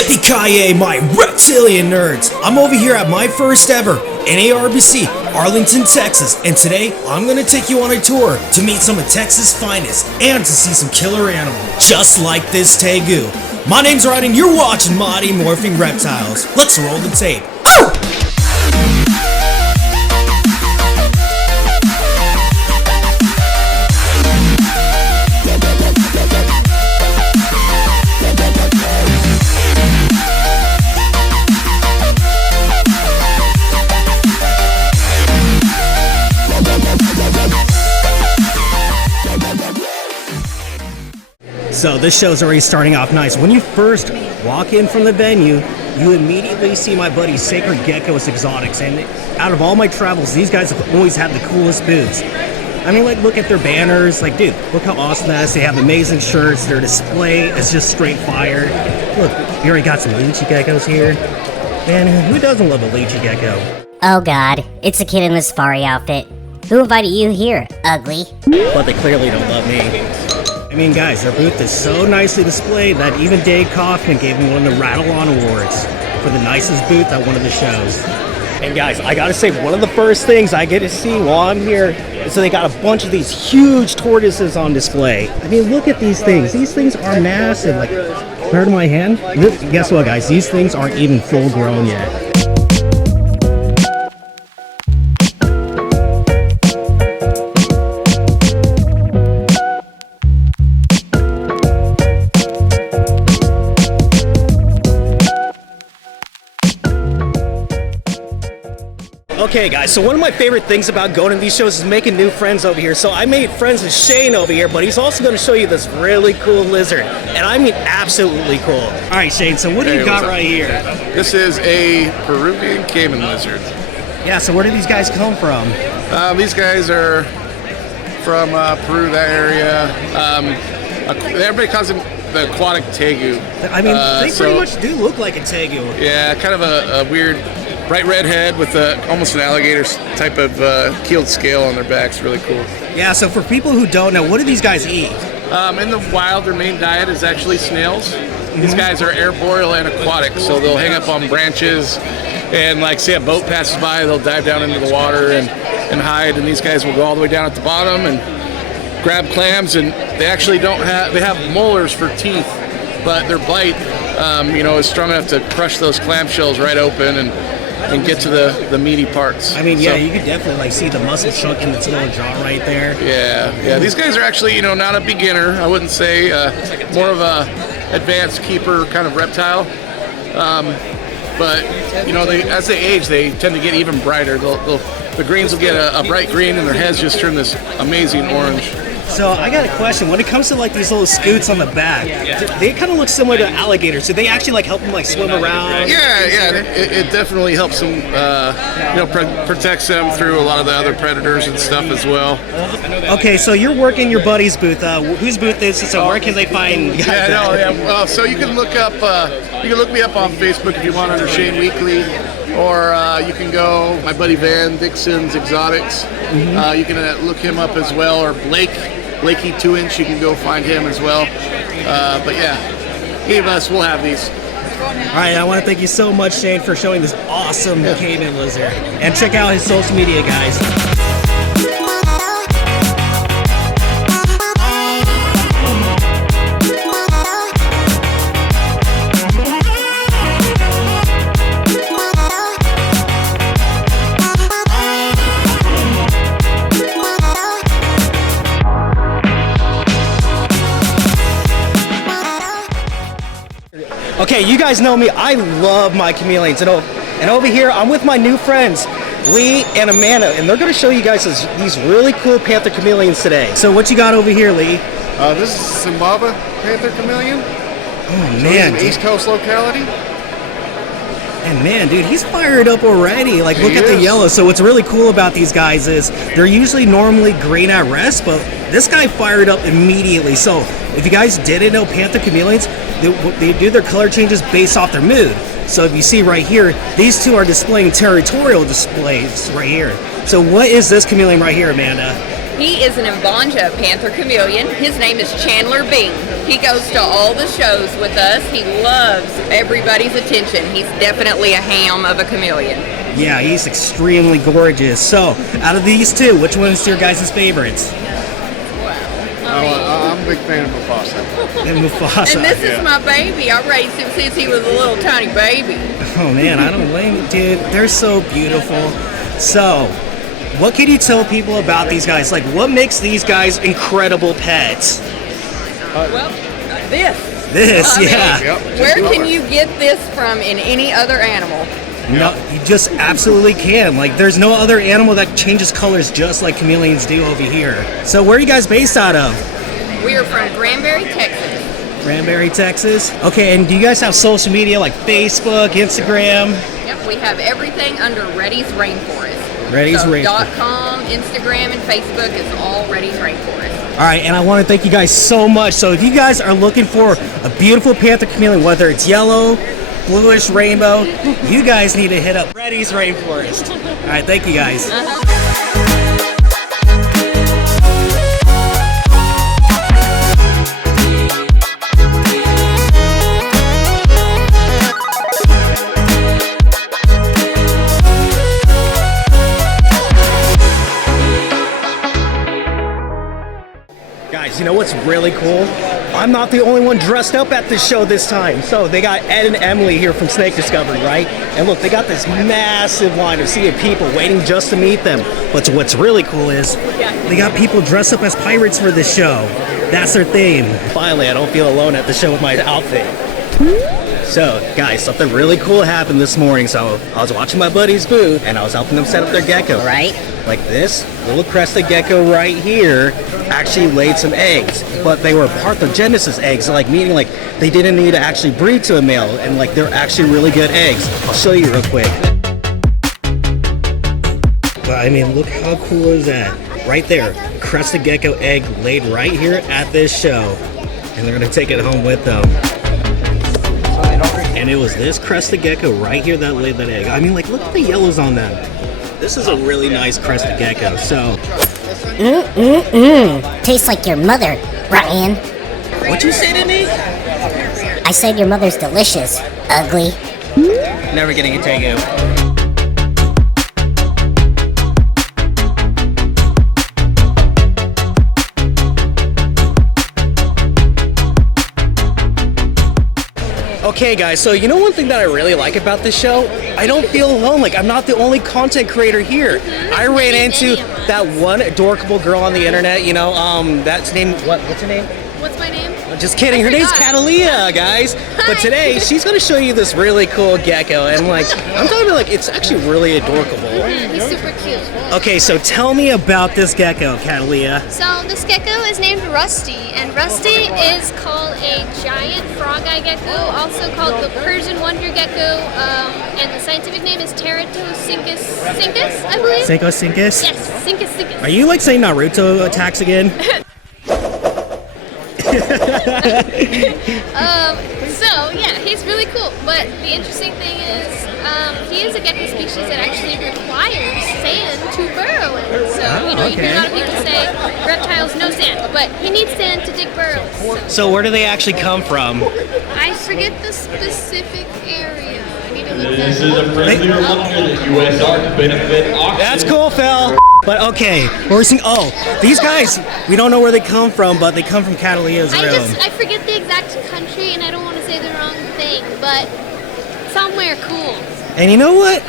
Yippee-ki-yay, my reptilian nerds! I'm over here at my first ever NARBC, Arlington, Texas, and today I'm gonna take you on a tour to meet some of Texas' finest and to see some killer animals, just like this tegu. My name's Ryan and you're watching Mighty Morphing Reptiles. Let's roll the tape. Oh! So this show's already starting off nice. When you first walk in from the venue, you immediately see my buddy Sacred Geckos Exotics, and out of all my travels, these guys have always had the coolest booths. I mean, like, look at their banners. Like, dude, look how awesome that is. They have amazing shirts. Their display is just straight fire. Look, you already got some Leachy geckos here. Man, who doesn't love a Leachy gecko? Oh god, it's a kid in the safari outfit. Who invited you here, ugly? But they clearly don't love me. I mean, guys, their booth is so nicely displayed that even Dave Kaufman gave them one of the Rattle On Awards for the nicest booth at one of the shows. And guys, I gotta say, one of the first things I get to see while I'm here is so they got a bunch of these huge tortoises on display. I mean, look at these things. These things are massive. Like, compared to my hand, guess what, guys? These things aren't even full grown yet. Okay guys, so one of my favorite things about going to these shows is making new friends over here. So I made friends with Shane over here, but he's also going to show you this really cool lizard. And I mean absolutely cool. All right, Shane, so what do you got right here? This is a Peruvian caiman lizard. Yeah, so where do these guys come from? These guys are from Peru, that area. Everybody calls them the aquatic tegu. I mean, they pretty much do look like a tegu. Yeah, kind of a weird bright red head with almost an alligator type of keeled scale on their backs. Really cool. Yeah, so for people who don't know, what do these guys eat? In the wild, their main diet is actually snails. These guys are arboreal and aquatic, so they'll hang up on branches and, like, say a boat passes by, they'll dive down into the water and hide, and these guys will go all the way down at the bottom and grab clams, and they actually they have molars for teeth, but their bite, is strong enough to crush those clam shells right open and get to the meaty parts. I mean, yeah, you can definitely like see the muscle chunk in its little jaw right there. Yeah. These guys are actually, not a beginner. I wouldn't say more of a advanced keeper kind of reptile. But as they age, they tend to get even brighter. The greens will get a bright green, and their heads just turn this amazing orange. So I got a question. When it comes to like these little scoots on the back, they kind of look similar to alligators. Do they actually like help them like swim around? Yeah. It definitely helps them. Protects them through a lot of the other predators and stuff as well. Okay, so you're working your buddy's booth. Whose booth is this? So where can they find you guys? Well, so you can look up. You can look me up on Facebook if you want under Shane Weekly. Or you can go my buddy Van Dixon's Exotics. You can look him up as well, or Blakey 2-inch. You can go find him as well. But yeah, any of us will have these. All right, I want to thank you so much, Shane, for showing this awesome caiman lizard. And check out his social media, guys. Okay, you guys know me. I love my chameleons. And over here, I'm with my new friends, Lee and Amanda, and they're going to show you guys these really cool panther chameleons today. So what you got over here, Lee? This is Zimbabwe panther chameleon. Oh, man. It's an East Coast locality. And man, dude, he's fired up already. Like, look at the yellow. So what's really cool about these guys is they're usually normally green at rest, but this guy fired up immediately. So if you guys didn't know, panther chameleons, they do their color changes based off their mood. So if you see right here, these two are displaying territorial displays right here. So what is this chameleon right here, Amanda? He is an Mbanja panther chameleon. His name is Chandler Bing. He goes to all the shows with us. He loves everybody's attention. He's definitely a ham of a chameleon. Yeah, he's extremely gorgeous. So, out of these two, which one's your guys' favorites? I'm a big fan of Mufasa. And Mufasa. And this is my baby. I raised him since he was a little tiny baby. Oh man, I don't blame you, dude. They're so beautiful. So, what can you tell people about these guys? Like, what makes these guys incredible pets? Well, this. This, I mean, yeah. Where can you get this from in any other animal? No, you just absolutely can. Like, there's no other animal that changes colors just like chameleons do over here. So, where are you guys based out of? We are from Granbury, Texas. Granbury, Texas. Okay, and do you guys have social media like Facebook, Instagram? Yep, we have everything under Reddy's Rainforest. Reddy's Rainforest. .com, Instagram, and Facebook is all Reddy's Rainforest. All right, and I want to thank you guys so much. So, if you guys are looking for a beautiful panther chameleon, whether it's yellow, bluish, rainbow, you guys need to hit up Reddy's Rainforest. All right, thank you guys. Guys, you know what's really cool? I'm not the only one dressed up at this show this time. So they got Ed and Emily here from Snake Discovery, right? And look, they got this massive line of sea of people waiting just to meet them. But what's really cool is they got people dressed up as pirates for this show. That's their theme. Finally, I don't feel alone at the show with my outfit. So, guys, something really cool happened this morning. So, I was watching my buddy's booth, and I was helping them set up their gecko, right? Like this little crested gecko right here actually laid some eggs, but they were parthenogenesis eggs, like meaning like they didn't need to actually breed to a male, and like they're actually really good eggs. I'll show you real quick. But I mean, look how cool is that? Right there, crested gecko egg laid right here at this show, and they're gonna take it home with them. And it was this crested gecko right here that laid that egg. I mean, like, look at the yellows on them. This is a really nice crested gecko, so... Tastes like your mother, Ryan. What'd you say to me? I said your mother's delicious, ugly. Never getting a tango. Okay guys, so you know one thing that I really like about this show? I don't feel alone. Like, I'm not the only content creator here. I ran into that one adorable girl on the internet, you know, that's named, what's her name? What's my name? Just kidding, her name's Catalia, guys. But today, she's gonna show you this really cool gecko, and like, I'm talking about, like, it's actually really adorable. He's super cute. Okay, so tell me about this gecko, Catalia. So this gecko is named Rusty, and Rusty is called a giant frog-eye gecko, also called the Persian wonder gecko, and the scientific name is Teratosincus, I believe? Synchosincus? Yes, Syncus. Are you like saying Naruto attacks again? So yeah, he's really cool. But the interesting thing is, he is a gecko species that actually requires sand to burrow in. So you know, you hear a lot of people say reptiles no sand, but he needs sand to dig burrows. So where do they actually come from? I forget the specific area. I need to look This that is up. a friendly reminder that U.S. Ark benefit auction. That's cool, Phil. But okay, we're seeing. Oh, these guys. We don't know where they come from, but they come from Catalia's room. I forget the exact country, and I don't want to say the wrong thing, but somewhere cool. And you know what?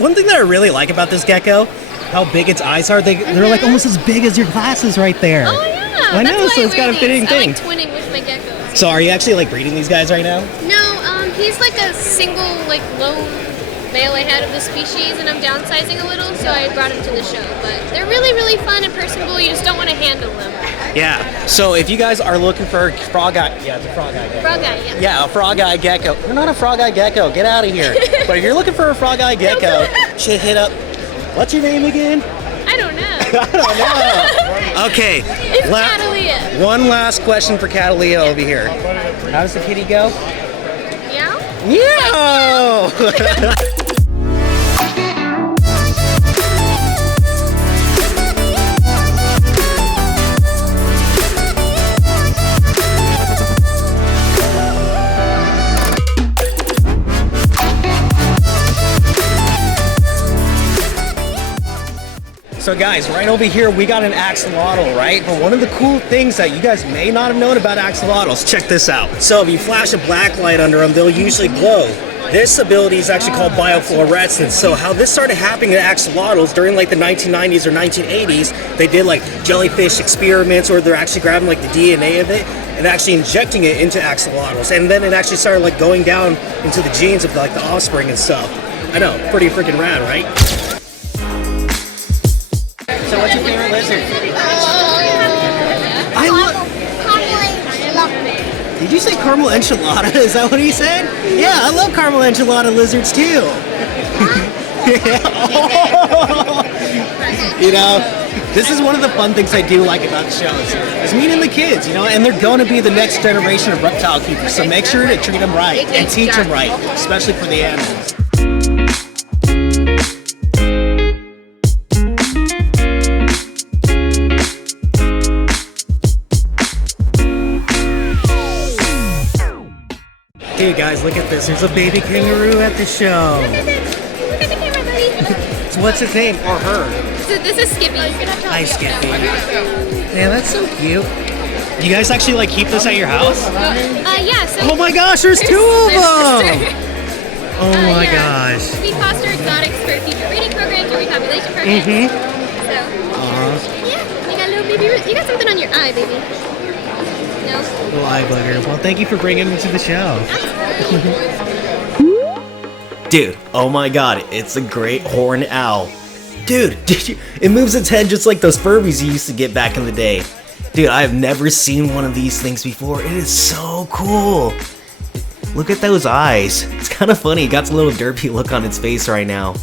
One thing that I really like about this gecko, how big its eyes are. They're like almost as big as your glasses right there. Oh yeah, I know, that's so why it's I got wear a fitting these. thing. I like twinning with my geckos. So are you actually like breeding these guys right now? No, he's like a single, like lone male I had of the species, and I'm downsizing a little, so I brought him to the show. But they're really, really fun and personable. You just don't want to handle them. Yeah. So if you guys are looking for a frog-eye, yeah, it's a frog-eye gecko. Frog-eye, yeah. Yeah, a frog-eye gecko. You're not a frog-eye gecko. Get out of here. But if you're looking for a frog-eye gecko, should hit up. What's your name again? I don't know. I don't know. Okay. It's Catalia. One last question for Catalia over here. How does the kitty go? Meow? Meow! So guys, right over here we got an axolotl, right? But one of the cool things that you guys may not have known about axolotls, check this out. So if you flash a black light under them, they'll usually glow. This ability is actually called biofluorescence. So how this started happening to axolotls during like the 1990s or 1980s, they did like jellyfish experiments, or they're actually grabbing like the DNA of it and actually injecting it into axolotls. And then it actually started like going down into the genes of like the offspring and stuff. I know, pretty freaking rad, right? So what's your favorite lizard? I love... Did you say caramel enchilada? Is that what he said? Yeah, I love caramel enchilada lizards too. You know, this is one of the fun things I do like about the shows, is meeting the kids, you know, and they're going to be the next generation of reptile keepers, so make sure to treat them right and teach them right, especially for the animals. Hey guys, look at this. There's a baby kangaroo at the show. Look at the camera, buddy. So what's his name? Or her? So this is Skippy. Hi, Skippy. Yeah, that's so cute. You guys actually like keep this at your house? Yeah. So Oh my gosh, there's two of them! Oh my gosh. We foster exotics for future breeding programs or repopulation programs. Mm-hmm. So, yeah, you got a little baby. You got something on your eye, baby. No? Little eye bugger. Well, thank you for bringing me to the show. Dude, oh my god, it's a great horned owl. Dude, it moves its head just like those Furbies you used to get back in the day. Dude, I have never seen one of these things before. It is so cool. Look at those eyes. It's kind of funny. It got a little derpy look on its face right now.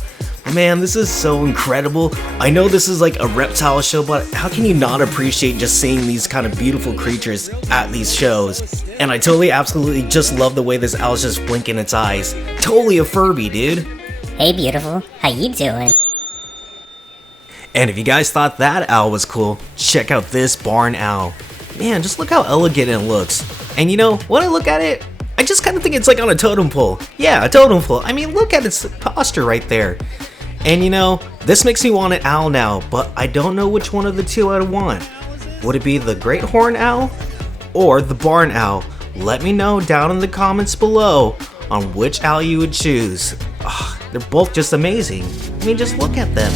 Man, this is so incredible. I know this is like a reptile show, but how can you not appreciate just seeing these kind of beautiful creatures at these shows? And I totally, absolutely just love the way this owl's just blinking its eyes. Totally a Furby, dude. Hey, beautiful. How you doing? And if you guys thought that owl was cool, check out this barn owl. Man, just look how elegant it looks. And you know, when I look at it, I just kind of think it's like on a totem pole. Yeah, a totem pole. I mean, look at its posture right there. And you know, this makes me want an owl now, but I don't know which one of the two I'd want. Would it be the great horned owl or the barn owl? Let me know down in the comments below on which owl you would choose. Ugh, they're both just amazing. I mean, just look at them.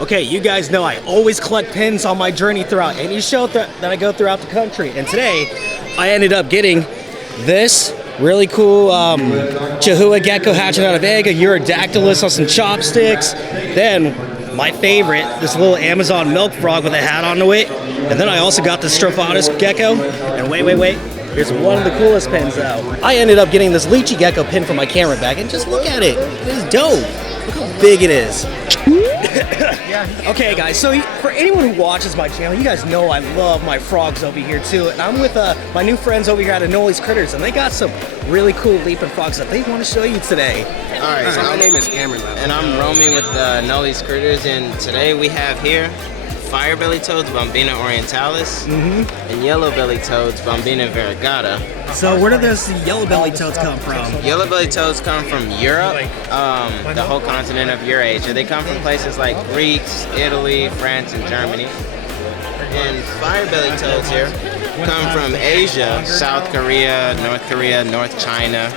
Okay, you guys know I always collect pins on my journey throughout any show that I go throughout the country. And today, I ended up getting this really cool Chahuas gecko hatching out of egg, a Urodactylus on some chopsticks. Then, my favorite, this little Amazon milk frog with a hat on to it. And then I also got the Strophatus gecko. And wait, here's one of the coolest pins though. I ended up getting this Leachy gecko pin for my camera bag, and just look at it. It's dope. Look how big it is. Okay guys, so for anyone who watches my channel, you guys know I love my frogs over here too, and I'm with my new friends over here at Narbc Critters, and they got some really cool leaping frogs that they want to show you today. Alright, so my name is Cameron, and I'm roaming with Narbc Critters, and today we have here fire-bellied toads, Bombina orientalis, and yellow-bellied toads, Bombina variegata. So where do those yellow-bellied toads come from? Yellow-bellied toads come from Europe, the whole continent of Eurasia. They come from places like Greece, Italy, France, and Germany. And fire-bellied toads here come from Asia, South Korea, North China.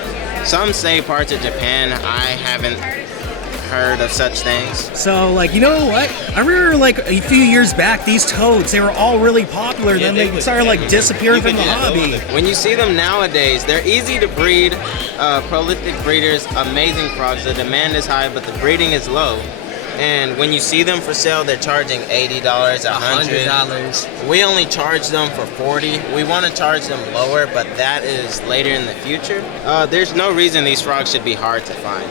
Some say parts of Japan. I haven't heard of such things. So, like, you know what? I remember, like, a few years back, these toads, they were all really popular, then they started, like, disappearing from the hobby. When you see them nowadays, they're easy to breed, prolific breeders, amazing frogs. The demand is high, but the breeding is low. And when you see them for sale, they're charging $80, $100. We only charge them for $40. We want to charge them lower, but that is later in the future. There's no reason these frogs should be hard to find.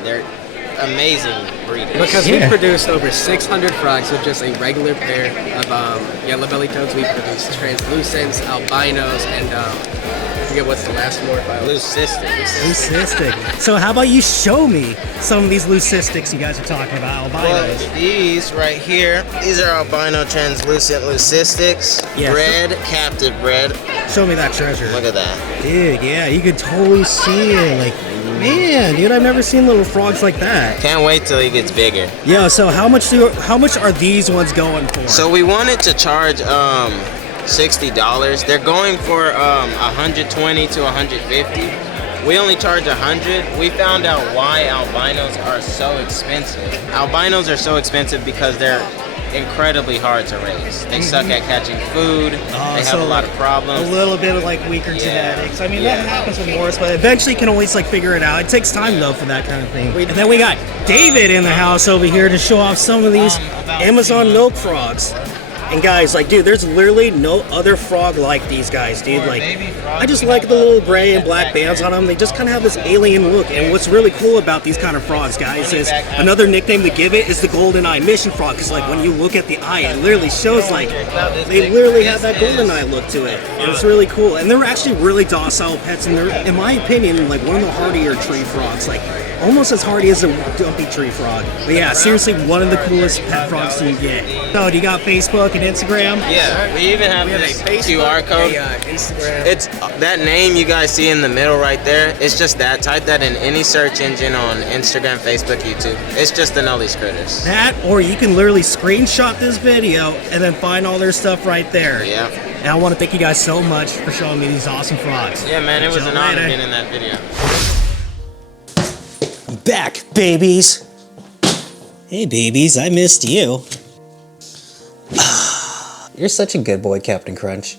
amazing breeders. Because we produced over 600 frogs with just a regular pair of yellow belly toads. We produced translucents, albinos, and I forget what's the last one. Leucistic. So how about you show me some of these leucistics you guys are talking about, albinos? Well, these right here, these are albino translucent leucistics, Yes. bred, captive bred. Show me that treasure. Look at that. Dude, yeah, you could totally see it. Like, man, dude, I've never seen little frogs like that. Can't wait till he gets bigger. Yeah, so how much are these ones going for? So we wanted to charge $60. They're going for 120 to 150. We only charge 100. We found out why albinos are so expensive. Albinos are so expensive because they're incredibly hard to raise. They suck at catching food. They have a lot of problems. A little bit of like weaker genetics. I mean, that happens with Morris, but eventually you can always like figure it out. It takes time though for that kind of thing. And then we got David in the house over here to show off some of these Amazon milk frogs. And guys, like, dude, there's literally no other frog like these guys, dude. Like, I just like the little gray and black bands on them. They just kind of have this alien look. And what's really cool about these kind of frogs, guys, is another nickname to give it is the golden eye mission frog. Because, like, when you look at the eye, it literally shows, like, they literally have that golden eye look to it. And it's really cool. And they're actually really docile pets. And they're, in my opinion, like, one of the hardier tree frogs. Like, almost as hardy as a dumpy tree frog. But yeah, seriously, one of the coolest pet frogs you can get. So, do you got Facebook and Instagram? Yeah, we even have this QR code. Instagram. It's that name you guys see in the middle right there. It's just that. Type that in any search engine on Instagram, Facebook, YouTube. It's just the Know These Critters. That, or you can literally screenshot this video and then find all their stuff right there. Yeah. And I want to thank you guys so much for showing me these awesome frogs. Yeah, man, it was an honor being in that video. Back, babies. Hey, babies, I missed you. You're such a good boy, Captain Crunch.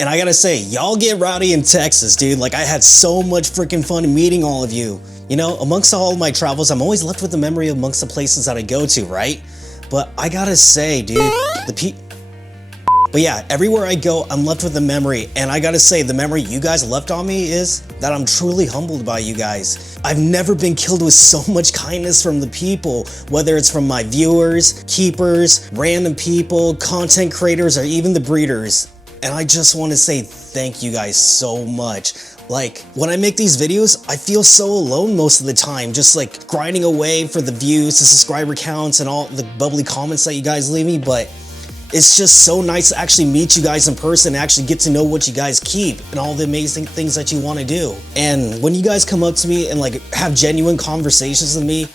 And I gotta say, y'all get rowdy in Texas, dude. Like, I had so much freaking fun meeting all of you. You know, amongst all of my travels, I'm always left with the memory amongst the places that I go to, right? But I gotta say, dude, But yeah, everywhere I go, I'm left with a memory, and I gotta say, the memory you guys left on me is that I'm truly humbled by you guys. I've never been killed with so much kindness from the people, whether it's from my viewers, keepers, random people, content creators, or even the breeders. And I just want to say thank you guys so much. Like, when I make these videos, I feel so alone most of the time, just like grinding away for the views, the subscriber counts, and all the bubbly comments that you guys leave me, but it's just so nice to actually meet you guys in person and actually get to know what you guys keep and all the amazing things that you want to do. And when you guys come up to me and like have genuine conversations with me,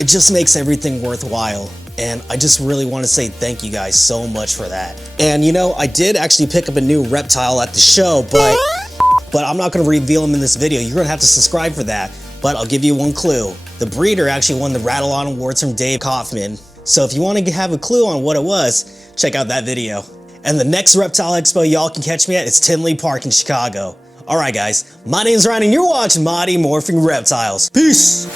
it just makes everything worthwhile. And I just really want to say thank you guys so much for that. And you know, I did actually pick up a new reptile at the show, but I'm not going to reveal him in this video. You're going to have to subscribe for that. But I'll give you one clue. The breeder actually won the Rattle-On Awards from Dave Kaufman. So if you want to have a clue on what it was, check out that video. And the next Reptile Expo y'all can catch me at is Tinley Park in Chicago. Alright guys, my name's Ryan and you're watching Mighty Morphing Reptiles. Peace!